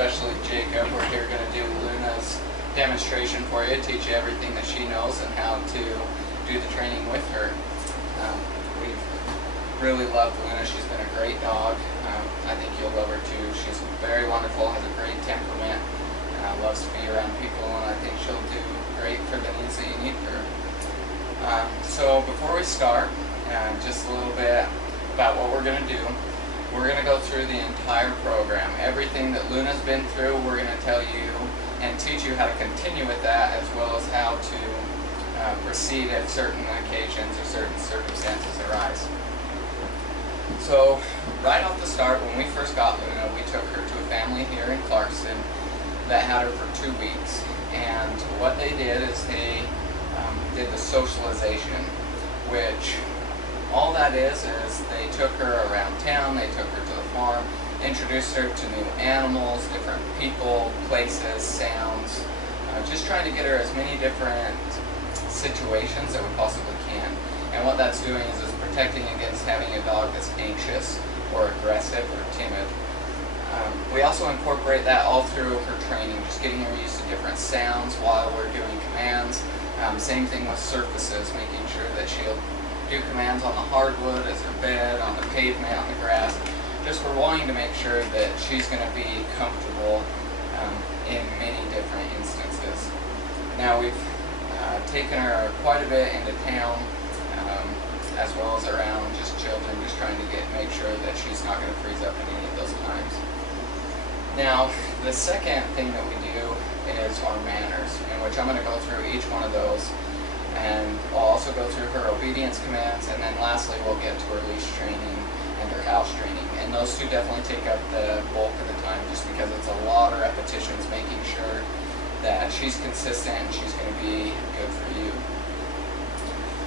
especially Jacob. We're here going to do Luna's demonstration for you, teach you everything that she knows and how to do the training with her. We've really loved Luna. She's been a great dog. I think you'll love her too. She's very wonderful, has a great temperament, loves to be around people, and I think she'll do great for the needs that you need for her. So before we start, just a little bit about what we're going to do. We're going to go through the entire program. Everything that Luna's been through, we're going to tell you and teach you how to continue with that, as well as how to proceed at certain occasions or certain circumstances arise. So right off the start, when we first got Luna, we took her to a family here in Clarkston that had her for 2 weeks. And what they did is they did the socialization, which all that is they took her around town, they took her to the farm, introduced her to new animals, different people, places, sounds, just trying to get her as many different situations that we possibly can. And what that's doing is it's protecting against having a dog that's anxious or aggressive or timid. We also incorporate that all through her training, just getting her used to different sounds while we're doing commands. Same thing with surfaces, making sure that she'll do commands on the hardwood, as her bed, on the pavement, on the grass. Just we're wanting to make sure that she's going to be comfortable in many different instances. Now we've taken her quite a bit into town, as well as around just children, just trying to make sure that she's not going to freeze up at any of those times. Now the second thing that we do is our manners, in which I'm going to go through each one of those. And I'll also go through her obedience commands, and then lastly we'll get to her leash training and her house training. And those two definitely take up the bulk of the time, just because it's a lot of repetitions, making sure that she's consistent and she's going to be good for you.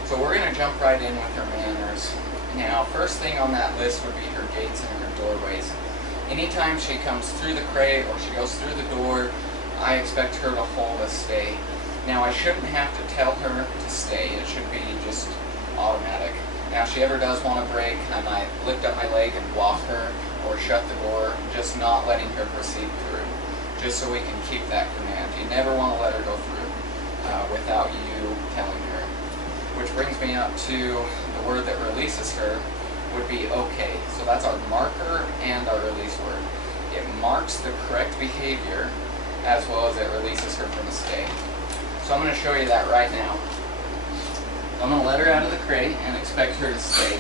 So we're going to jump right in with her manners. Now, first thing on that list would be her gates and her doorways. Anytime she comes through the crate or she goes through the door, I expect her to hold a stay. Now, I shouldn't have to tell her to stay. It should be just automatic. Now, if she ever does want to break, I might lift up my leg and block her or shut the door, just not letting her proceed through, just so we can keep that command. You never want to let her go through without you telling her. Which brings me up to the word that releases her would be okay. So that's our marker and our release word. It marks the correct behavior as well as it releases her from a stay. So I'm going to show you that right now. I'm going to let her out of the crate and expect her to stay.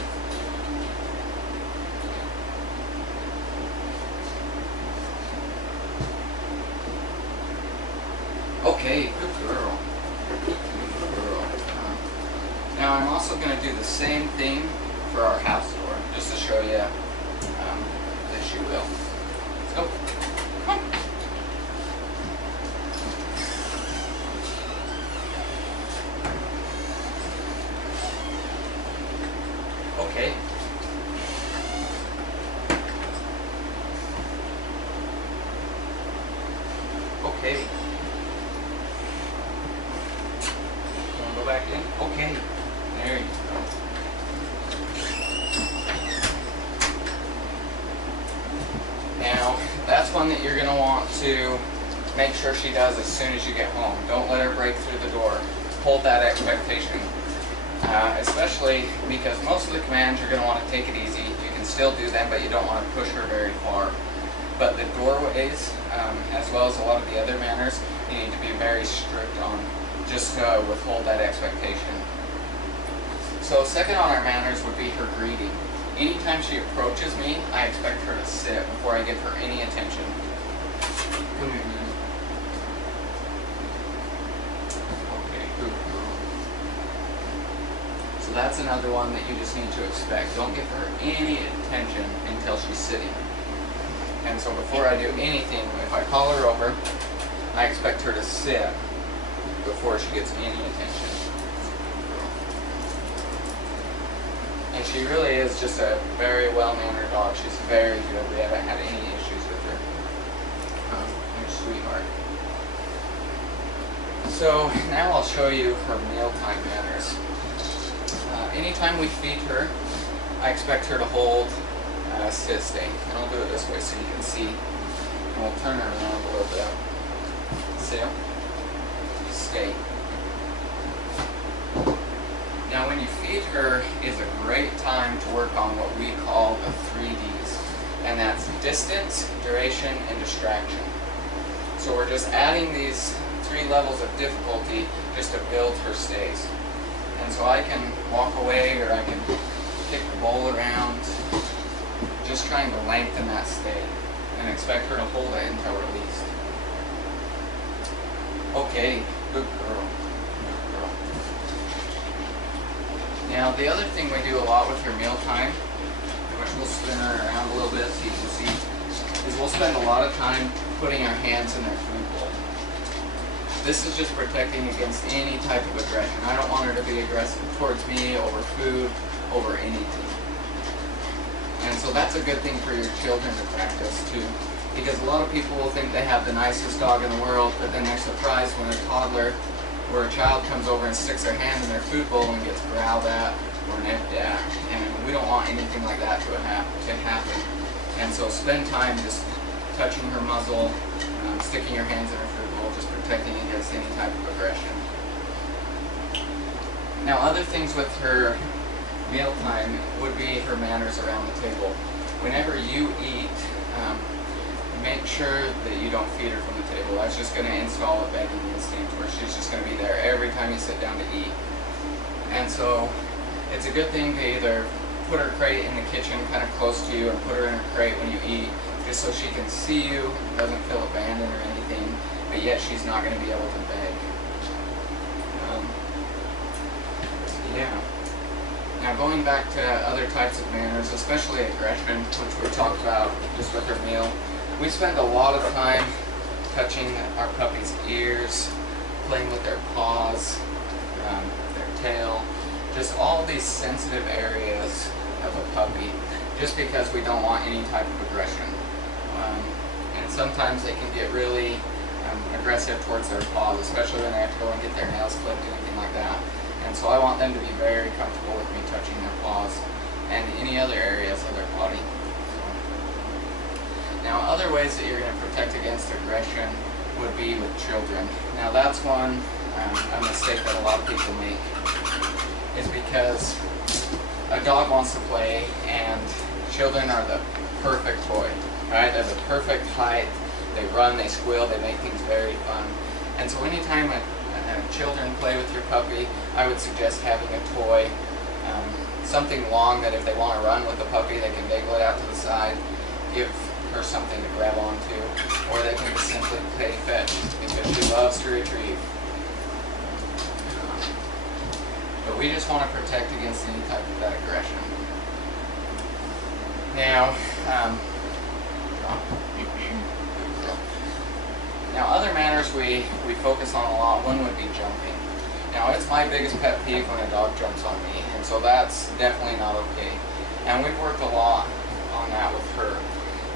Okay, good girl. Good girl. Now I'm also going to do the same thing for our house door, just to show you that she will. Let's go. Come on. Okay. Okay. You want to go back in? Okay. There you go. Now, that's one that you're going to want to make sure she does as soon as you get home. Don't let her break through the door. Hold that expectation. Especially because most of the commands you're going to want to take it easy. You can still do them, but you don't want to push her very far. But the doorways, as well as a lot of the other manners, you need to be very strict on, just to withhold that expectation. So second on our manners would be her greeting. Anytime she approaches me, I expect her to sit before I give her any attention. Come here, man. Okay, good girl. So that's another one that you just need to expect. Don't give her any attention until she's sitting. And so before I do anything, if I call her over, I expect her to sit before she gets any attention. And she really is just a very well-mannered dog. She's very good. We haven't had any issues with her. You're a sweetheart. So now I'll show you her mealtime manners. Anytime we feed her, I expect her to hold sit stay. And I'll do it this way so you can see. And we'll turn her around a little bit. Sit. Stay. Now when you feed her is a great time to work on what we call the 3Ds. And that's distance, duration, and distraction. So we're just adding these 3 levels of difficulty just to build her stays. And so I can walk away or I can kick the bowl around, just trying to lengthen that stay and expect her to hold it until released. Okay, good girl. Good girl. Now the other thing we do a lot with her mealtime, which we'll spin her around a little bit so you can see, is we'll spend a lot of time putting our hands in their food bowl. This is just protecting against any type of aggression. I don't want her to be aggressive towards me, over food, over anything. And so that's a good thing for your children to practice too. Because a lot of people will think they have the nicest dog in the world, but then they're surprised when a toddler or a child comes over and sticks their hand in their food bowl and gets growled at or nipped at. And we don't want anything like that to happen. And so spend time just touching her muzzle, sticking your hands in her food bowl, just protecting against any type of aggression. Now other things with her mealtime would be her manners around the table. Whenever you eat, make sure that you don't feed her from the table. That's just going to install a begging instinct where she's just going to be there every time you sit down to eat. And so it's a good thing to either put her crate in the kitchen kind of close to you and put her in her crate when you eat, just so she can see you, doesn't feel abandoned or anything, but yet she's not going to be able to beg. Yeah. Now going back to other types of manners, especially aggression, which we talked about just with her meal, we spend a lot of time touching our puppy's ears, playing with their paws, their tail, just all these sensitive areas of a puppy, just because we don't want any type of aggression. And sometimes they can get really aggressive towards their paws, especially when they have to go and get their nails clipped or anything like that. And so I want them to be very comfortable with me touching their paws and any other areas of their body. Now other ways that you're going to protect against aggression would be with children. Now that's one a mistake that a lot of people make, is because a dog wants to play and children are the perfect toy, right? They're the perfect height, they run, they squeal, they make things very fun. And so anytime children play with your puppy, I would suggest having a toy, something long that if they want to run with the puppy, they can wiggle it out to the side, give her something to grab onto, or they can just simply play fetch, because she loves to retrieve. But we just want to protect against any type of that aggression. Now, other manners we focus on a lot, one would be jumping. Now it's my biggest pet peeve when a dog jumps on me, and so that's definitely not okay. And we've worked a lot on that with her.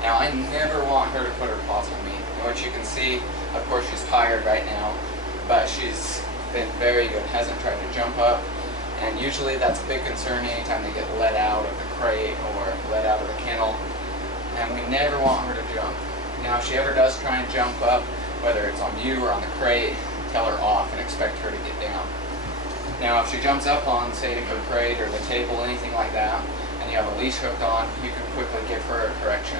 Now I never want her to put her paws on me, which you can see, of course she's tired right now, but she's been very good, hasn't tried to jump up, and usually that's a big concern anytime they get let out of the crate or let out of the kennel, and we never want her to jump. Now if she ever does try and jump up, whether it's on you or on the crate, tell her off and expect her to get down. Now if she jumps up on, say, the crate or the table, anything like that, and you have a leash hooked on, you can quickly give her a correction.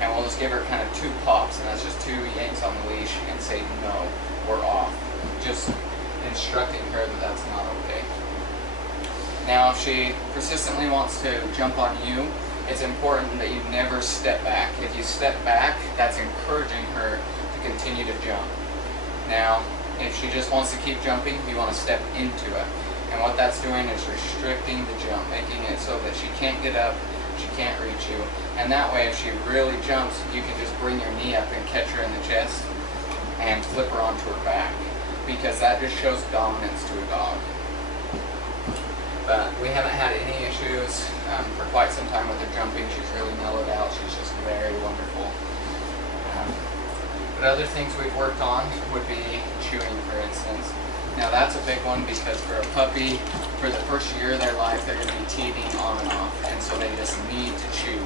And we'll just give her kind of 2 pops, and that's just 2 yanks on the leash, and say, no, we're off. Just instructing her that that's not okay. Now if she persistently wants to jump on you, it's important that you never step back. If you step back, that's encouraging her to continue to jump. Now, if she just wants to keep jumping, you want to step into it. And what that's doing is restricting the jump, making it so that she can't get up, she can't reach you. And that way, if she really jumps, you can just bring your knee up and catch her in the chest and flip her onto her back, because that just shows dominance to a dog. But we haven't had any issues for quite some time with her jumping. She's really mellowed out. She's just very wonderful. But other things we've worked on would be chewing, for instance. Now that's a big one, because for a puppy, for the first year of their life, they're going to be teething on and off, and so they just need to chew.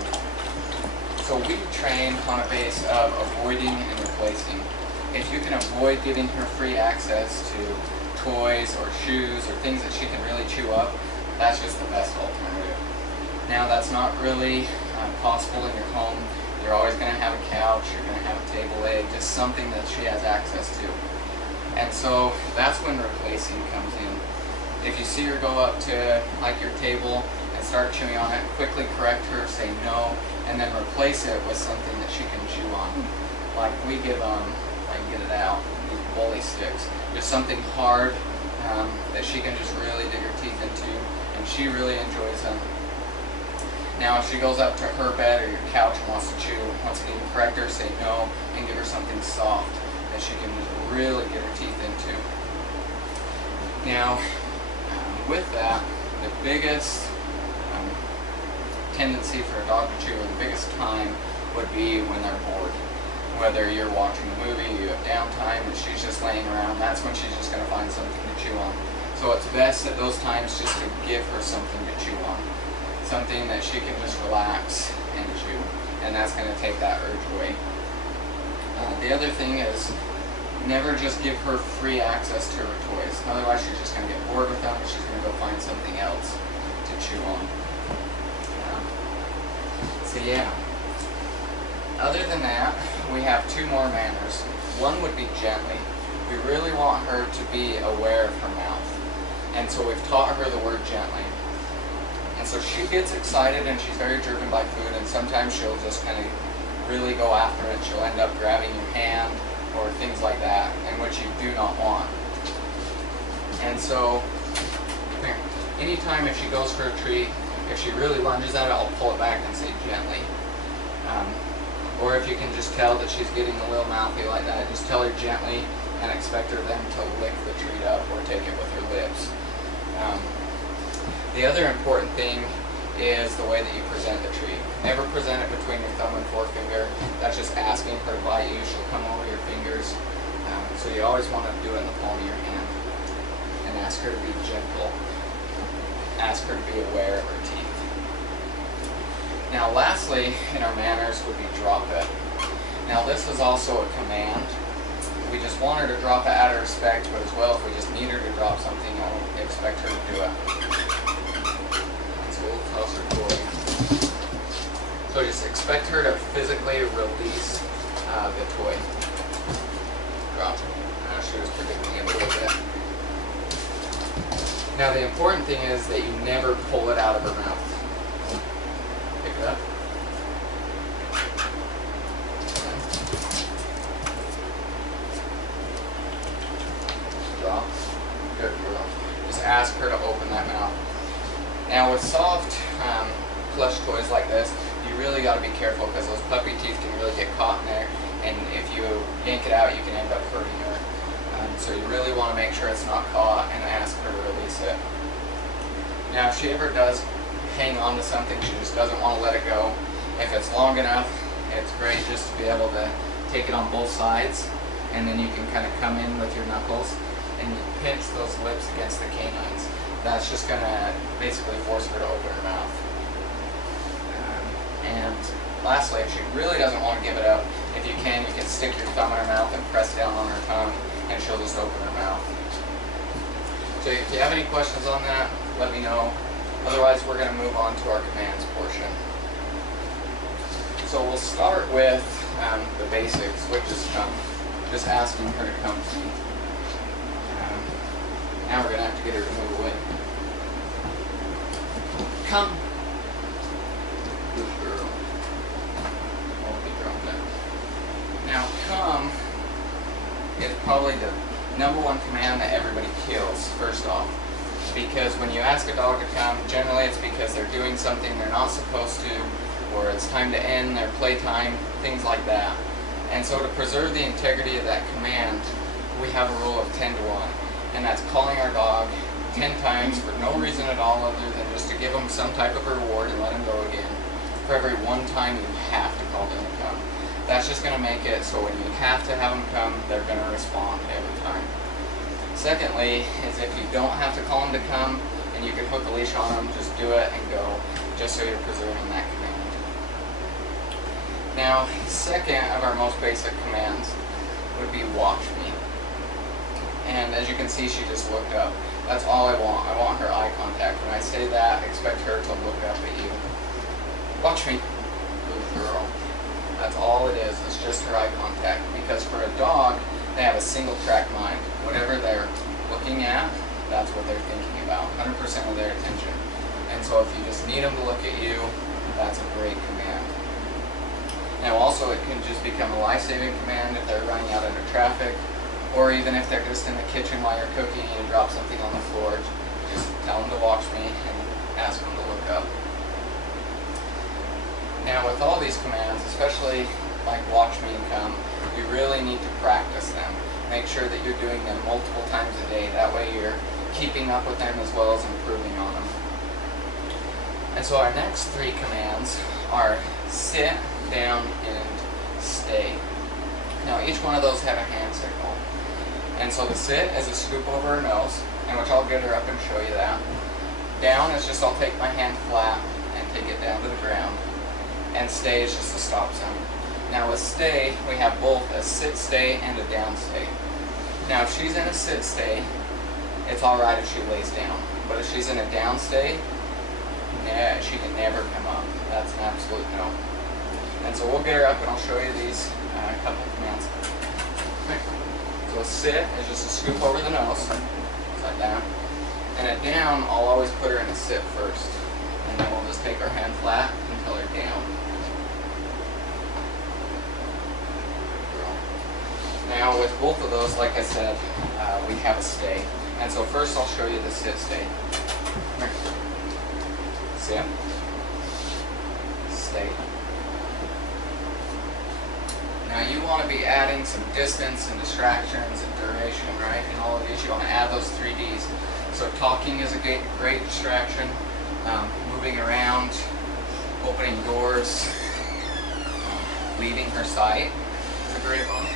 So we train on a base of avoiding and replacing. If you can avoid giving her free access to toys or shoes or things that she can really chew up, that's just the best alternative. Now that's not really possible in your home. You're always going to have a couch, you're going to have a table leg, just something that she has access to. And so that's when replacing comes in. If you see her go up to like your table and start chewing on it, quickly correct her, say no, and then replace it with something that she can chew on. Like we give I can get it out, these bully sticks. Just something hard that she can just really dig her teeth into, and she really enjoys them. Now if she goes up to her bed or your couch and wants to chew, once again correct her, say no, and give her something soft that she can just really get her teeth into. Now with that, the biggest tendency for a dog to chew, or the biggest time, would be when they're bored. Whether you're watching a movie, you have downtime, and she's just laying around, that's when she's just going to find something to chew on. So it's best at those times just to give her something to chew on. Something that she can just relax and chew, and that's going to take that urge away. The other thing is, never just give her free access to her toys. Otherwise she's just going to get bored with them, and she's going to go find something else to chew on. So yeah. Other than that, we have two more manners. One would be gently. We really want her to be aware of her mouth. And so we've taught her the word gently. And so she gets excited and she's very driven by food, and sometimes she'll just kind of really go after it. She'll end up grabbing your hand or things like that, and which you do not want. And so, anytime if she goes for a treat, if she really lunges at it, I'll pull it back and say gently. Or if you can just tell that she's getting a little mouthy like that, just tell her gently and expect her then to lick the treat up or take it with her lips. The other important thing is the way that you present the treat. Never present it between your thumb and forefinger. That's just asking her to bite you. She'll come over your fingers. So you always want to do it in the palm of your hand. And ask her to be gentle. Ask her to be aware of her teeth. Now lastly, in our manners would be drop it. Now this is also a command. We just want her to drop it out of respect, but as well if we just need her to drop something, I'll expect her to do it. So we'll toss her toy. So just expect her to physically release the toy. Drop it. She was predicting it a little bit. Now the important thing is that you never pull it out of her mouth. Pick it up. Drop. Good girl. Just ask her to open that mouth. Now with soft plush toys like this, you really got to be careful because those puppy teeth can really get caught in there, and if you yank it out you can end up hurting her. So you really want to make sure it's not caught and ask her to release it. Now if she ever does hang on to something, she just doesn't want to let it go. If it's long enough, it's great just to be able to take it on both sides, and then you can kind of come in with your knuckles and you pinch those lips against the canines. That's just going to basically force her to open her mouth. And lastly, if she really doesn't want to give it up, if you can stick your thumb in her mouth and press down on her tongue, and she'll just open her mouth. So if you have any questions on that, let me know. Otherwise, we're going to move on to our commands portion. So we'll start with the basics, which is come. Just asking her to come to me. Now we're going to have to get her to move away. Come. Good girl. Won't be dropped down. Now come is probably the #1 command that everybody kills, first off. Because when you ask a dog to come, generally it's because they're doing something they're not supposed to, or it's time to end their playtime, things like that. And so to preserve the integrity of that command, we have a rule of 10 to 1. And that's calling our dog 10 times for no reason at all other than just to give them some type of a reward and let them go again. For every one time you have to call them to come. That's just going to make it so when you have to have them come, they're going to respond every time. Secondly, is if you don't have to call them to come and you can hook a leash on them, just do it and go, just so you're preserving that command. Now, second of our most basic commands would be watch me. And as you can see, she just looked up. That's all I want. I want her eye contact. When I say that, expect her to look up at you. Watch me. Good girl. That's all it is. It's just her eye contact. Because for a dog, they have a single track mind. Whatever they're looking at, that's what they're thinking about. 100% of their attention. And so if you just need them to look at you, that's a great command. Now also, it can just become a life-saving command if they're running out into traffic, or even if they're just in the kitchen while you're cooking and you drop something on the floor. Just tell them to watch me and ask them to look up. Now with all these commands, especially like watch me and come, you really need to practice them. Make sure that you're doing them multiple times a day. That way you're keeping up with them as well as improving on them. And so our next three commands are sit, down, and stay. Now each one of those have a hand signal. And so the sit is a scoop over her nose, and which I'll get her up and show you that. Down is just I'll take my hand flat and take it down to the ground. And stay is just a stop sign. Now with stay, we have both a sit stay and a down stay. Now if she's in a sit stay, it's alright if she lays down. But if she's in a down stay, she can never come up. That's an absolute no. And so we'll get her up and I'll show you these couple of commands. So a sit is just a scoop over the nose, like that. And a down, I'll always put her in a sit first. And then we'll just take our hand flat and tell her down. Now with both of those, like I said, we have a stay. And so first I'll show you the sit stay. Come here. Sit. Stay. Now you want to be adding some distance and distractions and duration, right? In all of these, you want to add those 3 Ds. So talking is a great distraction. Moving around, opening doors, leaving her sight is a great one.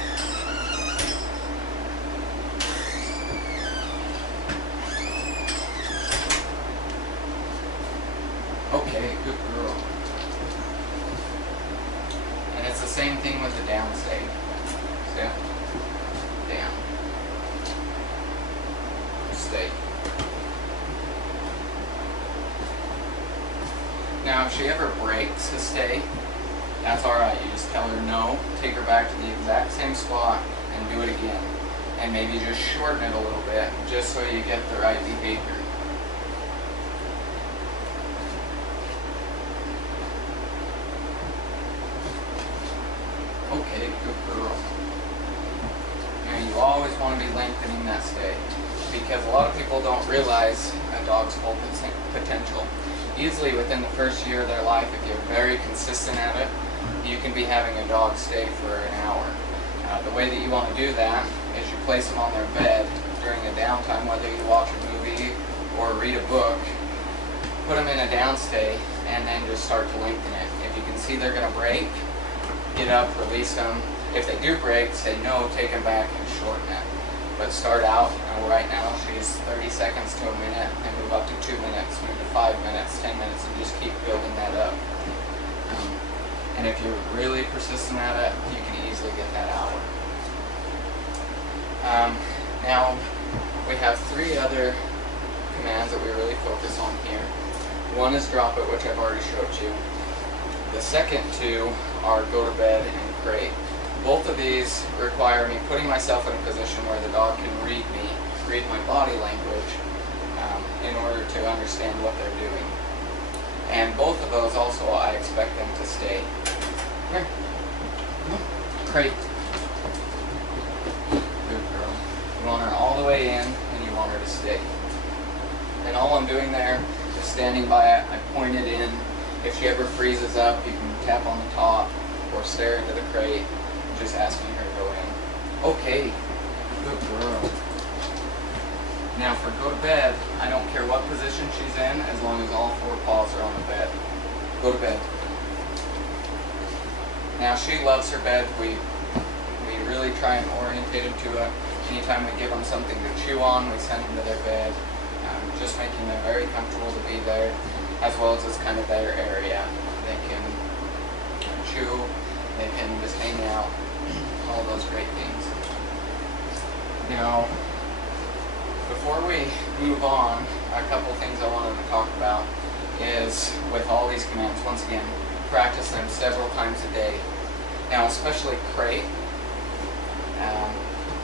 Okay, good girl. And it's the same thing with the down stay. Sit, down, stay. Now if she ever breaks a stay, that's alright. You just tell her no, take her back to the exact same spot and do it again. And maybe just shorten it a little bit, just so you get the right behavior. Okay, good girl. Now you always want to be lengthening that stay, because a lot of people don't realize a dog's full potential. Easily within the first year of their life, if you're very consistent at it, you can be having a dog stay for an hour. The way that you want to do that is you place them on their bed during a downtime, whether you watch a movie or read a book, put them in a down stay, and then just start to lengthen it. If you can see they're going to break, get up, release them. If they do break, say no, take them back and shorten it. But start out, right now she's 30 seconds to a minute, and move up to 2 minutes, move to 5 minutes, 10 minutes, and just keep building that up. And if you're really persistent at it, you can easily get that hour. Now, we have 3 other commands that we really focus on here. One is drop it, which I've already showed you. The second 2 are go to bed and crate. Both of these require me putting myself in a position where the dog can read me, read my body language, in order to understand what they're doing. And both of those also, I expect them to stay. Here. Crate. Good girl. You want her all the way in, and you want her to stay. And all I'm doing there is standing by it. I point it in. If she ever freezes up, you can tap on the top or stare into the crate, just asking her to go in. Okay, good girl. Now for go to bed, I don't care what position she's in, as long as all 4 paws are on the bed. Go to bed. Now she loves her bed. We really try and orientate them to it. Anytime we give them something to chew on, we send them to their bed, just making them very comfortable to be there, as well as it's kind of their area. They can chew They can just hang out, all those great things. Now, before we move on, a couple things I wanted to talk about is with all these commands, once again, practice them several times a day. Now, especially crate,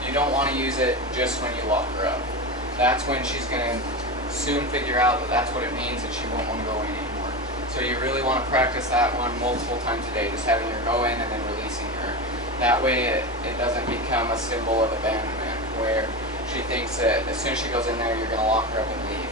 you don't want to use it just when you lock her up. That's when she's going to soon figure out that that's what it means and she won't want to go in anymore. So you really want to practice that one multiple times a day, just having her go in and then releasing her. That way it doesn't become a symbol of abandonment where she thinks that as soon as she goes in there, you're going to lock her up and leave.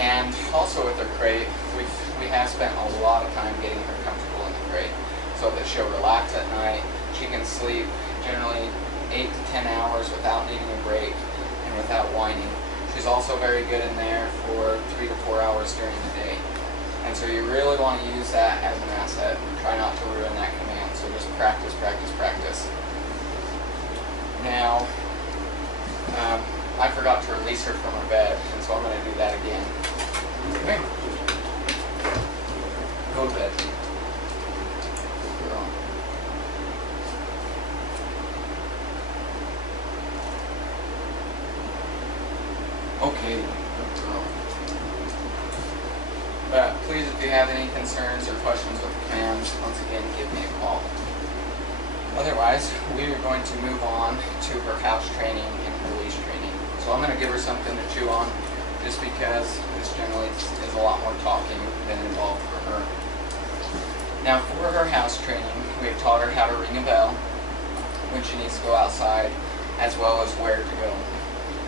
And also with her crate, we have spent a lot of time getting her comfortable in the crate so that she'll relax at night. She can sleep generally 8 to 10 hours without needing a break and without whining. She's also very good in there for 3 to 4 hours during the day. And so you really want to use that as an asset and try not to ruin that command. So just practice, practice, practice. Now, I forgot to release her from her bed, and so I'm going to do that again. Come here. Go to bed. Good girl. Okay, good girl. But please, if you have any concerns or questions with the commands, once again, give me a call. Otherwise, we are going to move on to her house training and her leash training. So I'm going to give her something to chew on, just because this generally is a lot more talking than involved for her. Now, for her house training, we've taught her how to ring a bell when she needs to go outside, as well as where to go.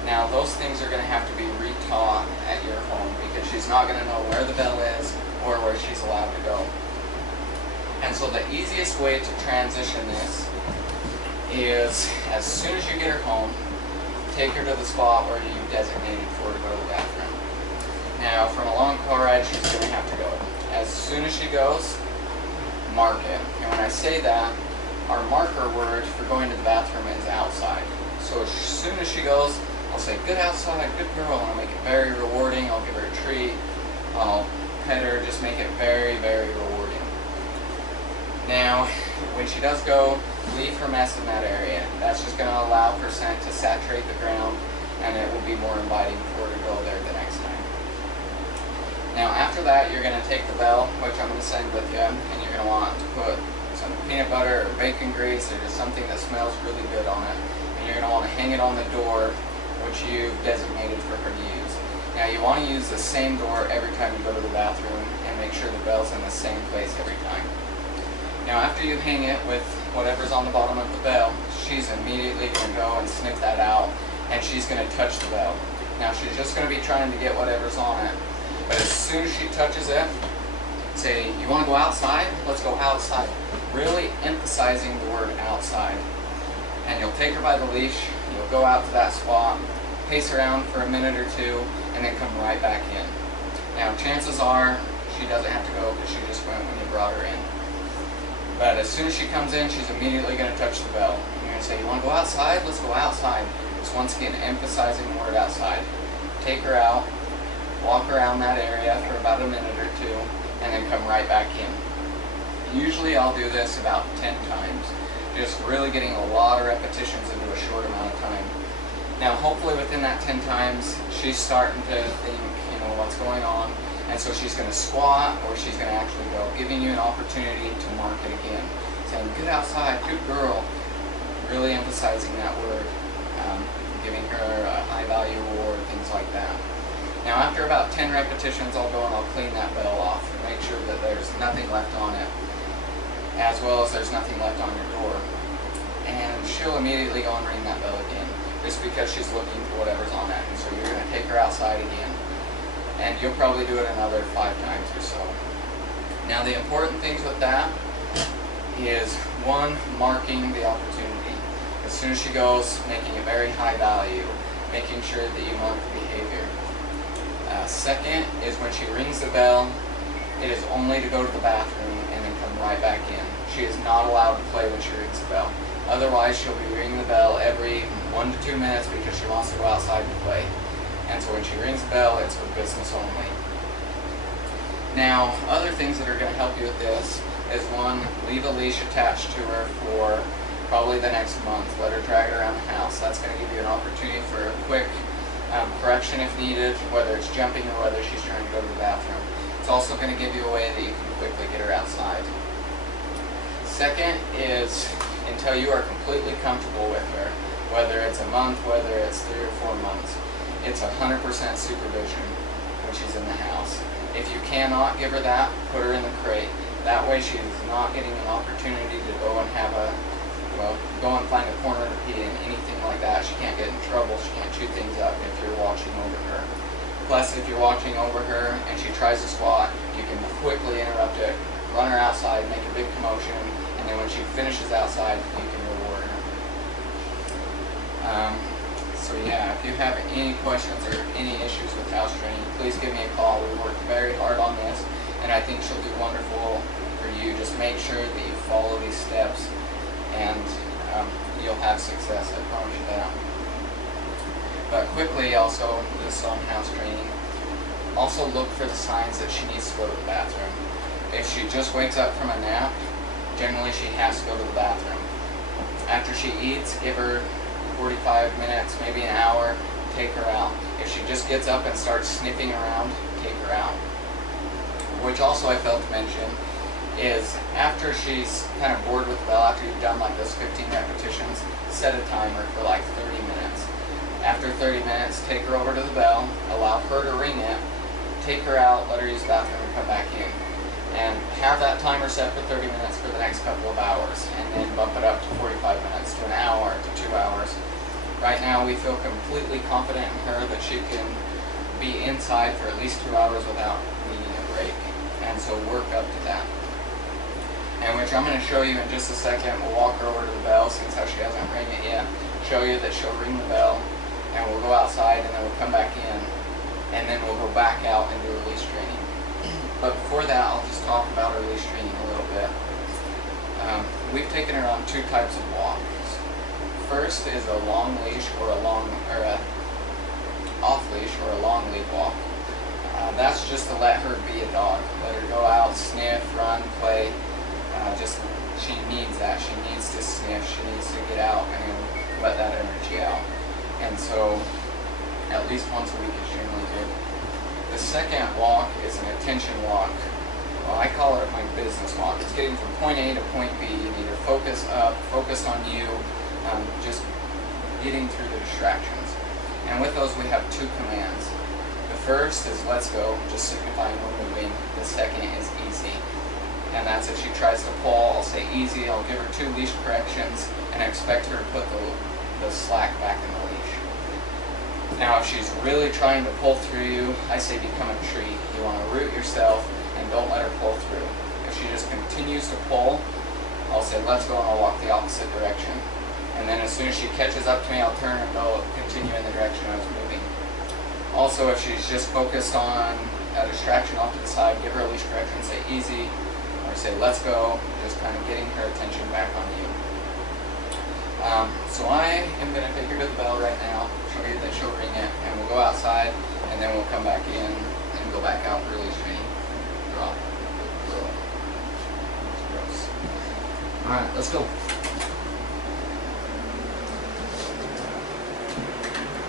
Now, those things are going to have to be retaught at your home because she's not going to know where the bell is or where she's allowed to go. And so the easiest way to transition this is, as soon as you get her home, take her to the spot where you designated for her to go to the bathroom. Now, from a long car ride, she's going to have to go. As soon as she goes, mark it. And when I say that, our marker word for going to the bathroom is outside. So as soon as she goes, I'll say, good outside, good girl, and I'll make it very rewarding. I'll give her a treat. I'll pet her, just make it very, very rewarding. Now, when she does go, leave her mess in that area. That's just going to allow her scent to saturate the ground, and it will be more inviting for her to go there the next time. Now, after that, you're going to take the bell, which I'm going to send with you, and you're going to want to put some peanut butter or bacon grease or just something that smells really good on it. And you're going to want to hang it on the door, which you've designated for her to use. Now, you want to use the same door every time you go to the bathroom and make sure the bell's in the same place every time. Now, after you hang it with whatever's on the bottom of the bell, she's immediately going to go and sniff that out, and she's going to touch the bell. Now, she's just going to be trying to get whatever's on it, but as soon as she touches it, say, you want to go outside? Let's go outside. Really emphasizing the word outside. And you'll take her by the leash, you'll go out to that spot, pace around for a minute or two, and then come right back in. Now, chances are she doesn't have to go because she just went when you brought her in. But as soon as she comes in, she's immediately going to touch the bell. You're going to say, you want to go outside? Let's go outside. Just once again, emphasizing the word outside. Take her out, walk around that area for about a minute or two, and then come right back in. Usually I'll do this about 10 times, just really getting a lot of repetitions into a short amount of time. Now, hopefully within that 10 times, she's starting to think, what's going on. And so she's going to squat, or she's going to actually go, giving you an opportunity to mark it again. Saying, good outside, good girl. Really emphasizing that word. Giving her a high value reward, things like that. Now, after about 10 repetitions, I'll go and I'll clean that bell off. Make sure that there's nothing left on it, as well as there's nothing left on your door. And she'll immediately go and ring that bell again, just because she's looking for whatever's on it. And so you're going to take her outside again. And you'll probably do it another 5 times or so. Now, the important things with that is, 1, marking the opportunity. As soon as she goes, making it very high value, making sure that you mark the behavior. Second is when she rings the bell, it is only to go to the bathroom and then come right back in. She is not allowed to play when she rings the bell. Otherwise, she'll be ringing the bell every 1 to 2 minutes because she wants to go outside and play. And so when she rings the bell, it's for business only. Now, other things that are going to help you with this is one, leave a leash attached to her for probably the next month. Let her drag it around the house. That's going to give you an opportunity for a quick correction if needed, whether it's jumping or whether she's trying to go to the bathroom. It's also going to give you a way that you can quickly get her outside. Second is until you are completely comfortable with her, whether it's a month, whether it's 3 or 4 months, it's 100% supervision when she's in the house. If you cannot give her that, put her in the crate. That way she's not getting an opportunity to go and have a, go and find a corner to pee in, anything like that. She can't get in trouble, she can't chew things up if you're watching over her. Plus, if you're watching over her and she tries to squat, you can quickly interrupt it, run her outside, make a big commotion, and then when she finishes outside, you can reward her. So yeah, if you have any questions or any issues with house training, please give me a call. We worked very hard on this, and I think she'll do wonderful for you. Just make sure that you follow these steps, and you'll have success, I promise you that. But quickly, also, this on house training, also look for the signs that she needs to go to the bathroom. If she just wakes up from a nap, generally she has to go to the bathroom. After she eats, give her 45 minutes, maybe an hour, take her out. If she just gets up and starts sniffing around, take her out. Which also I failed to mention is after she's kind of bored with the bell, after you've done like those 15 repetitions, set a timer for like 30 minutes. After 30 minutes, take her over to the bell, allow her to ring it, take her out, let her use the bathroom, and come back in. And have that timer set for 30 minutes for the next couple of hours, and then bump it up to 45 minutes, to an hour, to 2 hours. Right now, we feel completely confident in her that she can be inside for at least 2 hours without needing a break. And so work up to that. And which I'm going to show you in just a second. We'll walk her over to the bell, since how she hasn't rang it yet. Show you that she'll ring the bell, and we'll go outside, and then we'll come back in, and then we'll go back out and do release training. But before that, I'll just talk about our leash training a little bit. We've taken her on 2 types of walks. First is a long leash or a off leash or a long lead walk. That's just to let her be a dog. Let her go out, sniff, run, play. She needs that. She needs to sniff. She needs to get out and let that energy out. And so, at least once a week is generally good. The second walk is an attention walk. Well, I call it my business walk. It's getting from point A to point B. You need to focus up, focus on you, just getting through the distractions. And with those, we have 2 commands. The first is let's go, just signifying we're moving. The second is easy. And that's if she tries to pull, I'll say easy. I'll give her 2 leash corrections and expect her to put the slack back in the leash. Now, if she's really trying to pull through you, I say become a tree. You want to root yourself and don't let her pull through. If she just continues to pull, I'll say let's go, and I'll walk the opposite direction. And then as soon as she catches up to me, I'll turn and go continue in the direction I was moving. Also, if she's just focused on a distraction off to the side, give her a leash correction, say easy, or say let's go, just kind of getting her attention back on you. So I am going to take her to the bell right now, show you that she'll ring it, and we'll go outside, and then we'll come back in and go back out for release training. Drop. Roll. Gross. Alright, let's go.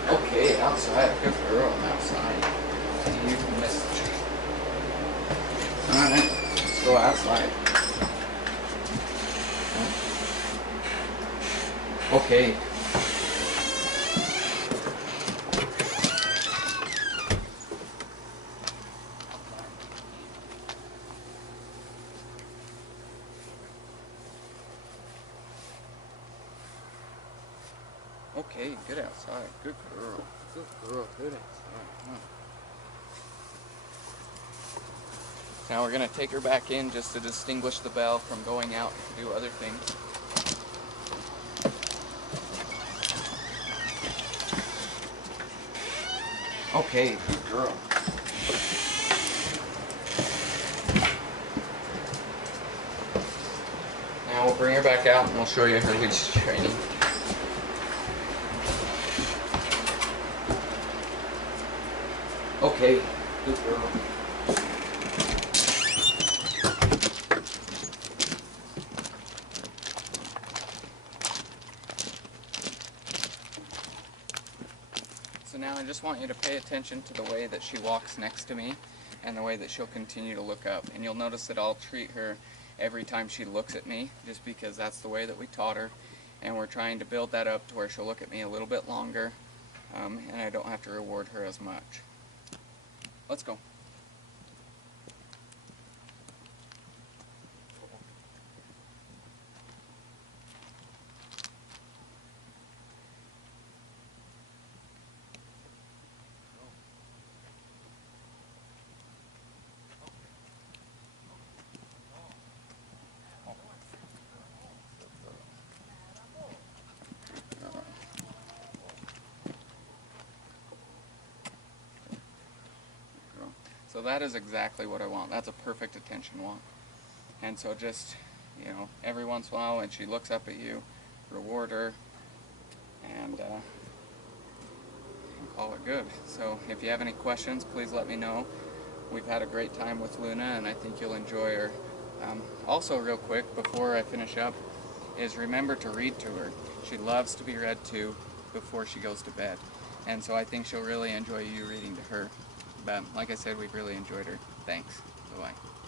Okay, outside. Good girl, outside. You missed the tree. Alright, let's go outside. Okay. Okay, good outside. Good girl. Good girl. Good outside. Huh. Now we're going to take her back in just to distinguish the bell from going out to do other things. Okay, good girl. Now we'll bring her back out and we'll show you her leash training. Okay, good girl. just want you to pay attention to the way that she walks next to me and the way that she'll continue to look up. And you'll notice that I'll treat her every time she looks at me, just because that's the way that we taught her. And we're trying to build that up to where she'll look at me a little bit longer, and I don't have to reward her as much. Let's go. So that is exactly what I want. That's a perfect attention walk. And so just, every once in a while when she looks up at you, reward her, and call it good. So if you have any questions, please let me know. We've had a great time with Luna, and I think you'll enjoy her. Also, real quick, before I finish up, is remember to read to her. She loves to be read to before she goes to bed. And so I think she'll really enjoy you reading to her. But like I said, we've really enjoyed her. Thanks. Bye-bye.